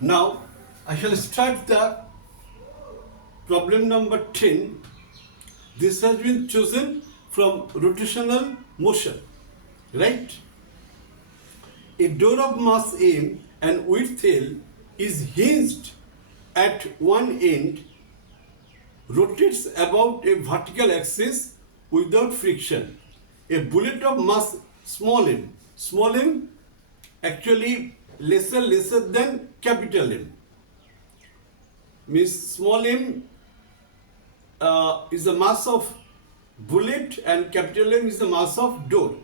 Now I shall start the problem number 10. This has been chosen from rotational motion, right? A door of mass m and width L is hinged at one end, rotates about a vertical axis without friction. A bullet of mass small m actually lesser than capital M, means small m is the mass of bullet and capital M is the mass of door,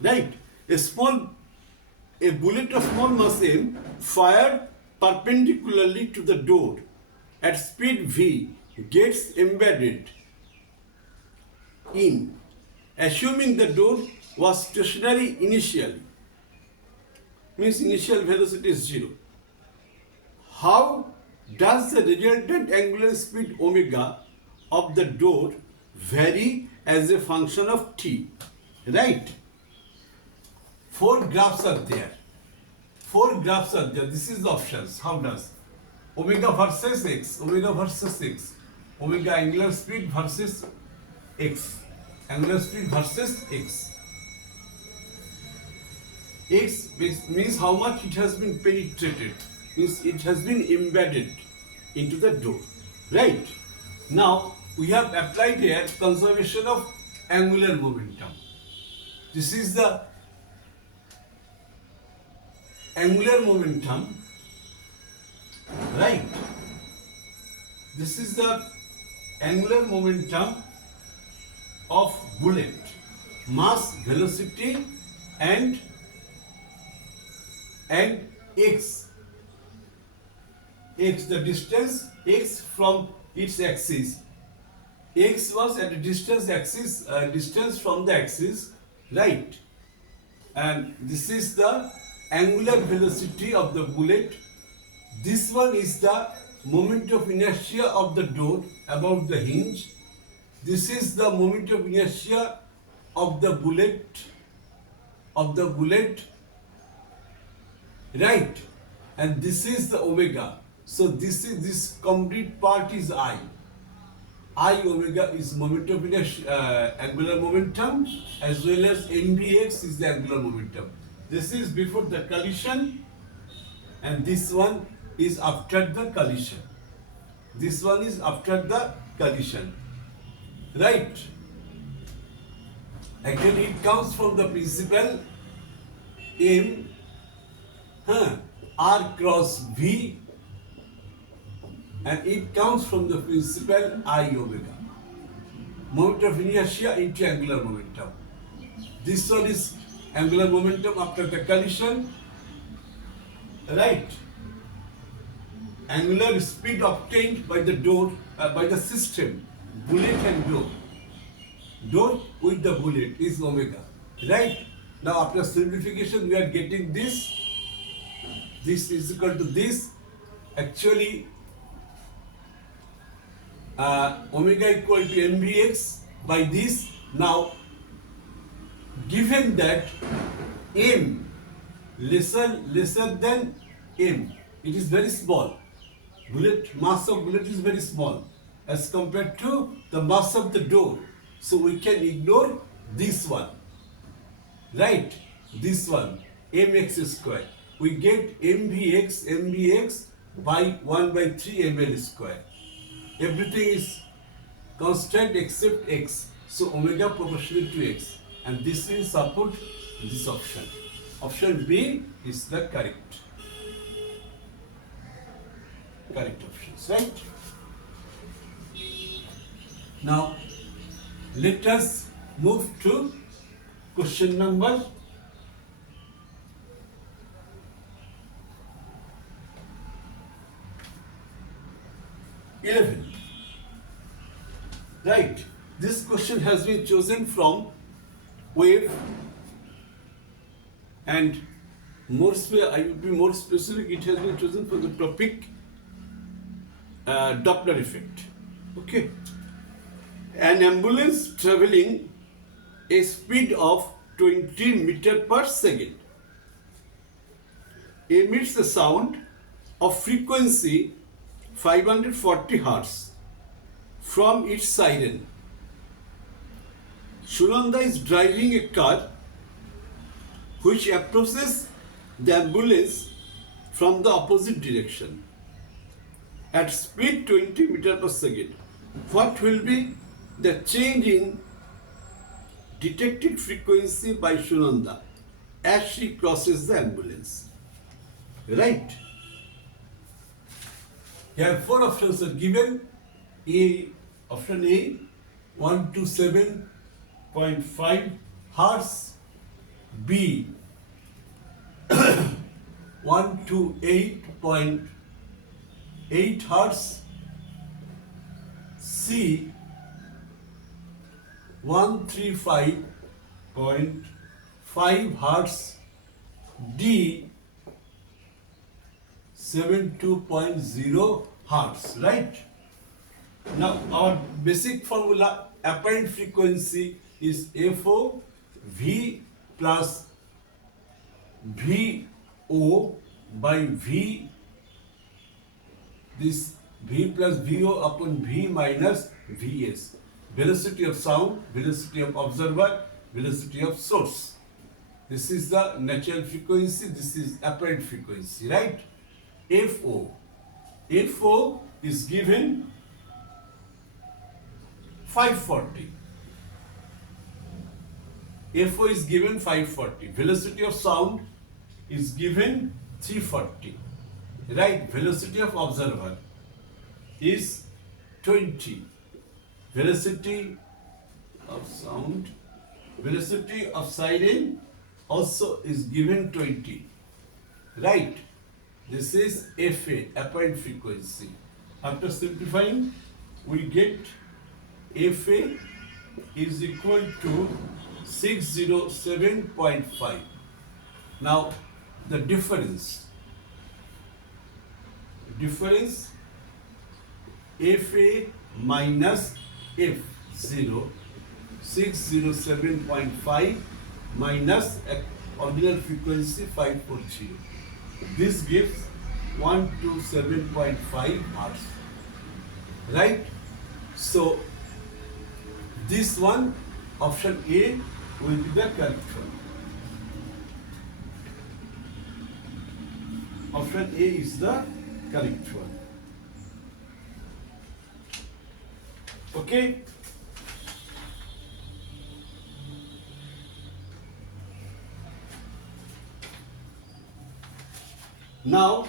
right? A bullet of small mass m fired perpendicularly to the door at speed v gets embedded in, assuming the door was stationary initially, means initial velocity is 0. How does the resultant angular speed omega of the door vary as a function of t? Right? Four graphs are there. This is the options. How does omega versus x, omega angular speed versus x, x means how much it has been penetrated, means it has been embedded into the door, right? Now we have applied here conservation of angular momentum. This is the angular momentum, right? This is the angular momentum of bullet, mass, velocity and x, the distance x from its axis. X was at a distance from the axis, right? And this is the angular velocity of the bullet. This one is the moment of inertia of the door about the hinge. This is the moment of inertia of the bullet, right? And this is the omega. So this complete part is I omega is moment of inertia, angular momentum, as well as mvx is the angular momentum. This is before the collision and this one is after the collision. Right? Actually it comes from the principle m r cross v, and it comes from the principle I omega, moment of inertia into angular momentum. This one is angular momentum after the collision, right? Angular speed obtained by the door, by the system, bullet and door with the bullet is omega, right? Now after simplification we are getting this is equal to this. Actually omega equal to mvx by this. Now given that m lesser than m, it is very small. Mass of bullet is very small as compared to the mass of the door. So we can ignore this one, right? This one, mx square. We get mvx by 1 by 3 ml square. Everything is constant except x. So omega proportional to x. And this will support this option. Option B is the correct options, right? Now let us move to question number 11. Right. This question has been chosen from wave, and I will be more specific. It has been chosen for the topic Doppler effect. Okay. An ambulance traveling a speed of 20 meters per second emits a sound of frequency 540 Hz from its siren. Sunanda is driving a car which approaches the ambulance from the opposite direction at speed 20 meter per second. What will be the change in detected frequency by Sunanda as she crosses the ambulance? Right? Here four options are given. Option A, 127.5 Hz. B, 128.8 Hz. C, 135.5 Hz. D, 72.0 Hz. Right? Now our basic formula apparent frequency is FO V plus VO by V, this V plus VO upon V minus Vs. Velocity of sound, velocity of observer, velocity of source. This is the natural frequency, this is apparent frequency, right? FO. FO is given 540. FO is given 540. Velocity of sound is given 340. Right? Velocity of observer is 20. Velocity of sound, velocity of siren also is given 20. Right? This is FA, apparent frequency. After simplifying, we get FA is equal to 607.5. Now the difference FA minus F0, 607.5 minus original frequency 540. This gives 127.5 Hz. Right? So this one, option A, will be the correct one. Option A is the correct one. Okay? Now,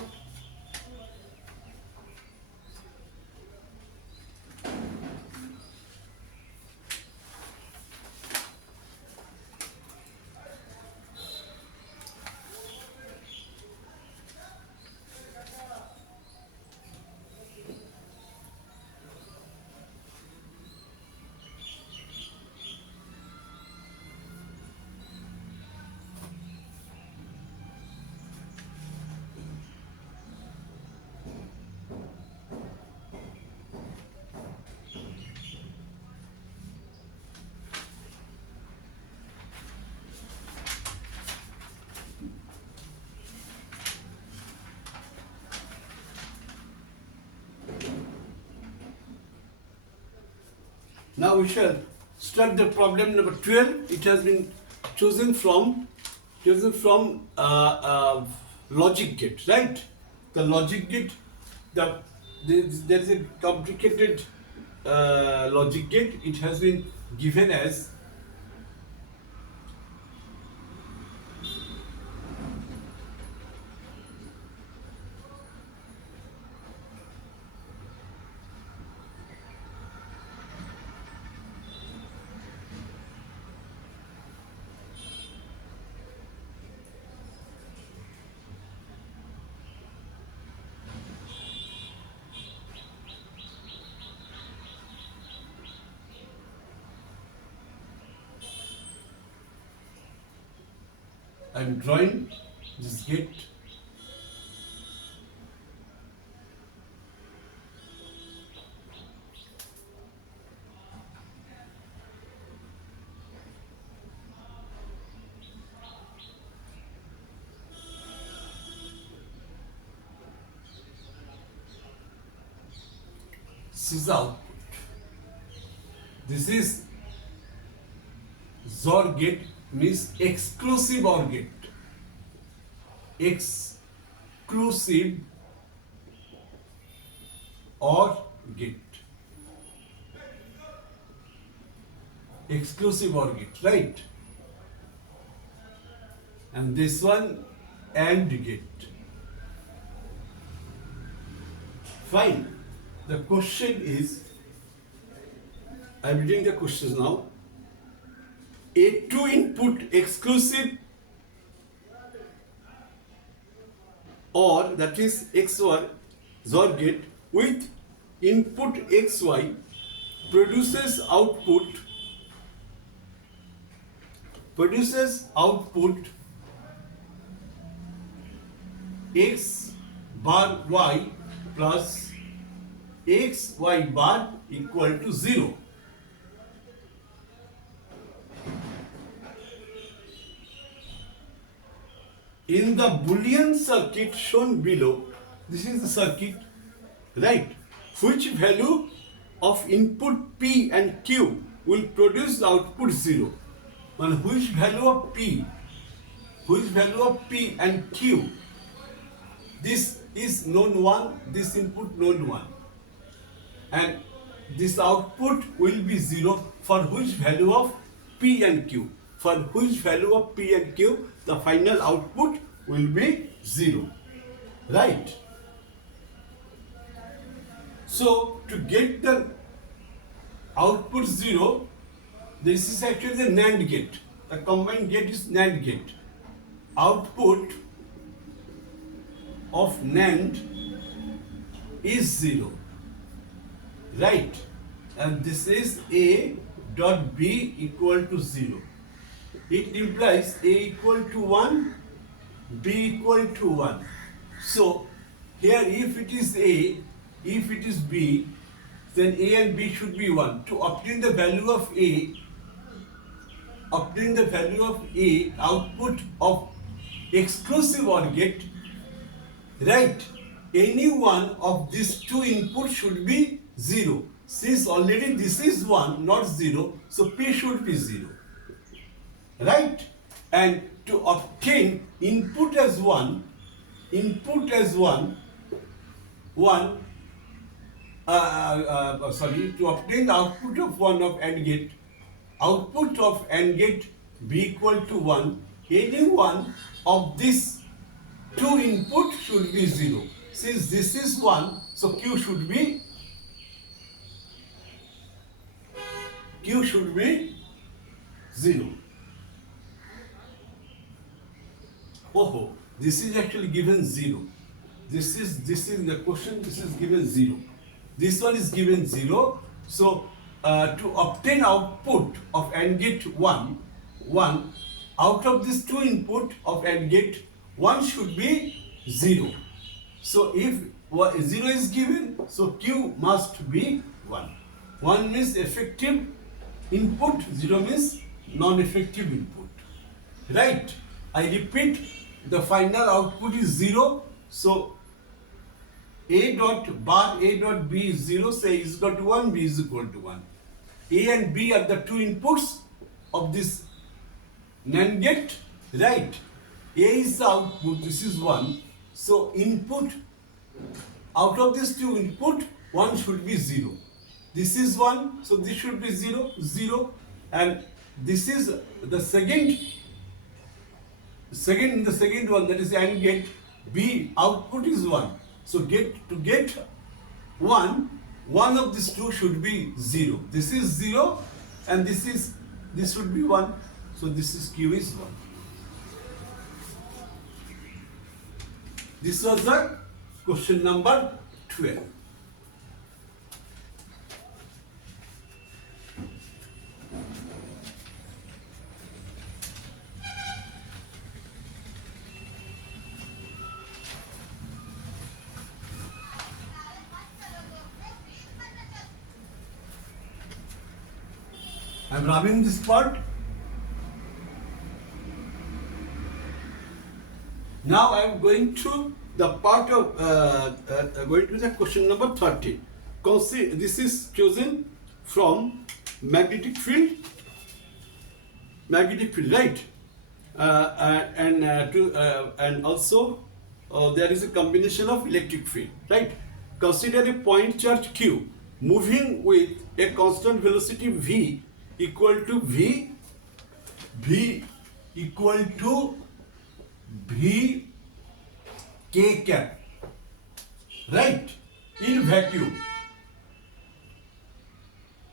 we shall start the problem number 12. It has been chosen from logic gate, right? The logic gate, there is a complicated logic gate. It has been given as I am drawing this gate. This is the output. This is XOR gate, means exclusive OR gate. Exclusive OR gate. Exclusive OR gate, right? And this one AND gate. Fine. The question is, I am reading the questions now. A two input exclusive OR, that is XOR XOR gate with input XY produces output X bar Y plus X Y bar equal to 0. In the Boolean circuit shown below, this is the circuit, right? Which value of input P and Q will produce the output 0? And which value of P and Q? This is known 1, this input known 1. And this output will be 0 for which value of P and Q. For which value of P and Q, the final output will be 0. Right? So, to get the output 0, this is actually the NAND gate. The combined gate is NAND gate. Output of NAND is 0. Right? And this is A dot B equal to 0. It implies A equal to 1, B equal to 1. So, here if it is A, if it is B, then A and B should be 1. To obtain the value of A, output of exclusive OR gate, right? Any one of these two inputs should be 0. Since already this is 1, not 0, so P should be 0. Right? And to obtain input as 1, to obtain the output of 1 of AND gate, output of AND gate be equal to 1, any one of these two input should be 0. Since this is 1, so Q should be 0. Oh, this is actually given 0. This is the question, this is given 0. This one is given 0. So, to obtain output of AND gate 1, out of this two input of AND gate, 1 should be 0. So, if 0 is given, so Q must be 1. 1 means effective input, 0 means non-effective input. Right? I repeat, the final output is 0. So, A dot B is 0, say is equal to 1, B is equal to 1. A and B are the two inputs of this NAND gate, right? A is the output, this is 1. So, input, out of this two input, 1 should be 0. This is 1, so this should be 0, 0. And this is the second one, that is AND gate, B output is 1. So, to get 1 of these two should be 0. This is 0 and this should be 1. So, this is Q is 1. This was the question number 12. I am rubbing this part. Now I am going to the part of going to the question number 13. this is chosen from magnetic field, right? And also there is a combination of electric field, right? Consider a point charge q moving with a constant velocity v equal to v equal to v k cap, right? In vacuum,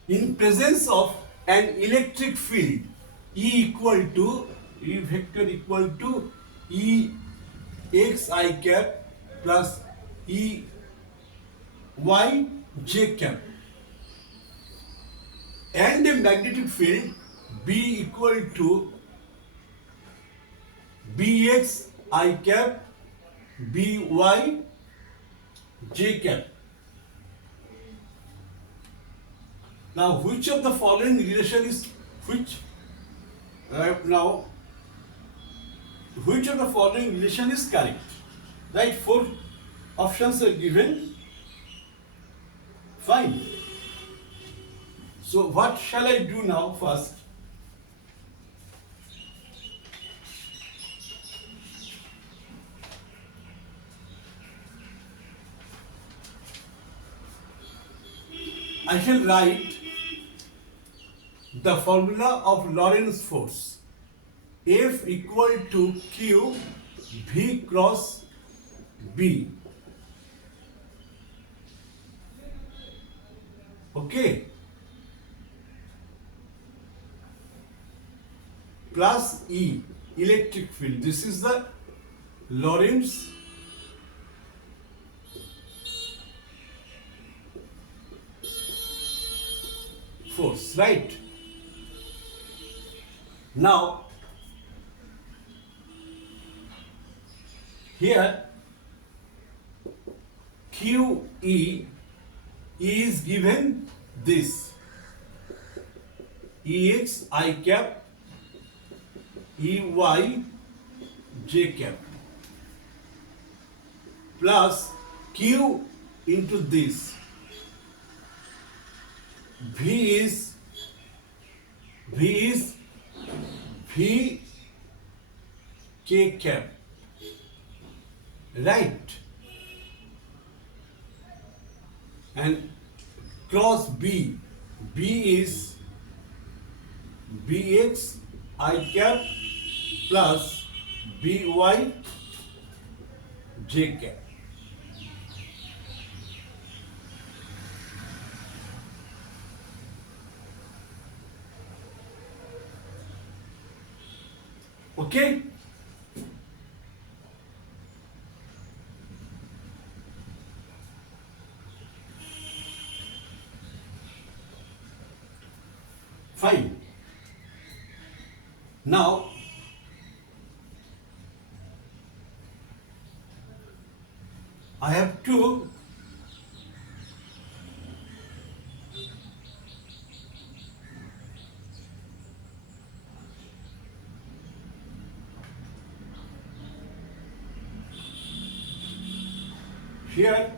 in presence of an electric field E vector equal to E x I cap plus E y j cap, and a magnetic field B equal to Bx I cap By j cap. Now, which of the following relation is which? Now, which of the following relation is correct? Right, 4 options are given. Fine. So, what shall I do now first? I shall write the formula of Lorentz force. F equal to Q V cross B. Okay. Plus E, electric field. This is the Lorentz force, right? Now, here QE is given this EX I cap EY j cap plus Q into this V is V K cap, right? And cross B is Bx I cap plus By j cap. Okay? Fine. Now, I have to here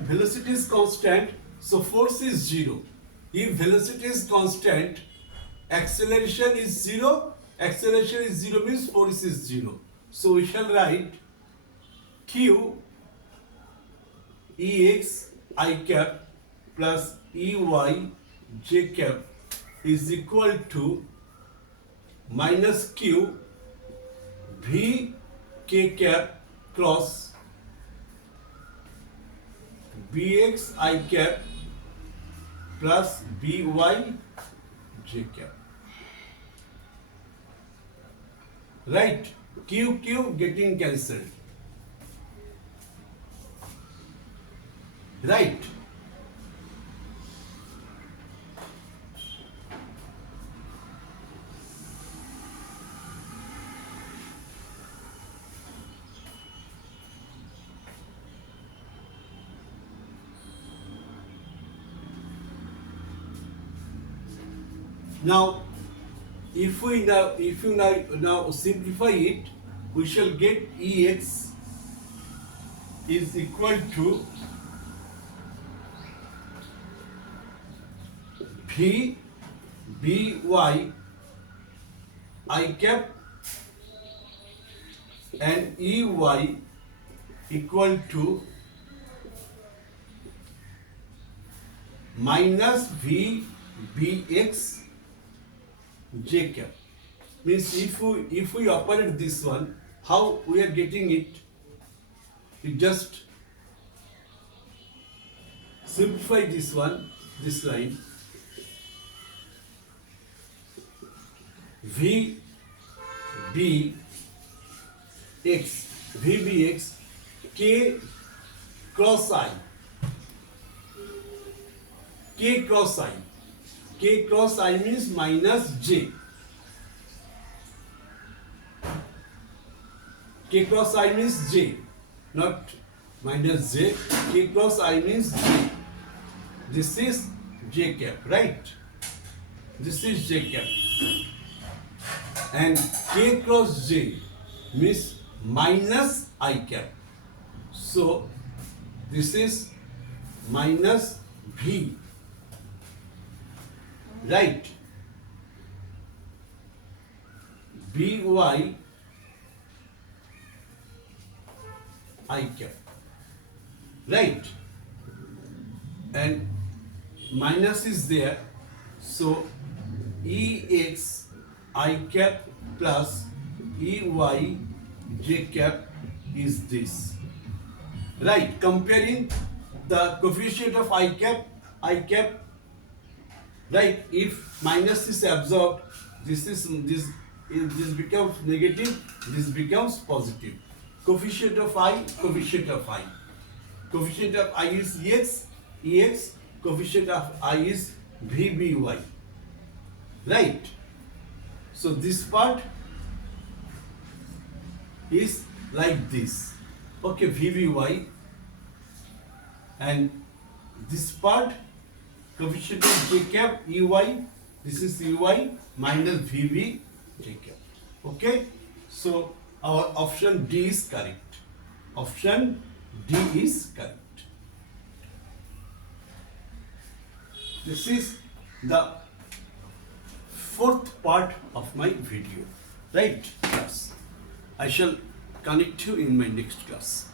velocity is constant, so force is 0. If velocity is constant, acceleration is 0. Acceleration is 0 means force is 0. So we shall write Q Ex I cap plus Ey j cap is equal to minus Q V K cap cross Bx I cap plus By j cap. Right? Q getting cancelled. Right? Now, if you now simplify it, we shall get Ex is equal to V by I cap and EY equal to minus VBX J cap. Means if we operate this one, how we are getting it? We just simplify this one, this line. VBX K cross I. K cross I. K cross I means minus J. K cross I means J, not minus J. K cross I means J. This is J cap, right? This is J cap. And K cross J means minus I cap. So this is minus V, right? By I cap, right? And minus is there, so EX I cap plus EY J cap is this, right? Comparing the coefficient of I cap, right? If minus is absorbed, this becomes negative, this becomes positive. Coefficient of I, coefficient of I. Coefficient of I is EX, coefficient of I is VBY, right? So this part is like this, okay, VBY, and this part coefficient of J cap EY, this is EY minus VB J cap, okay? So our option D is correct. Option D is correct. This is the fourth part of my video, right, class? I shall connect you in my next class.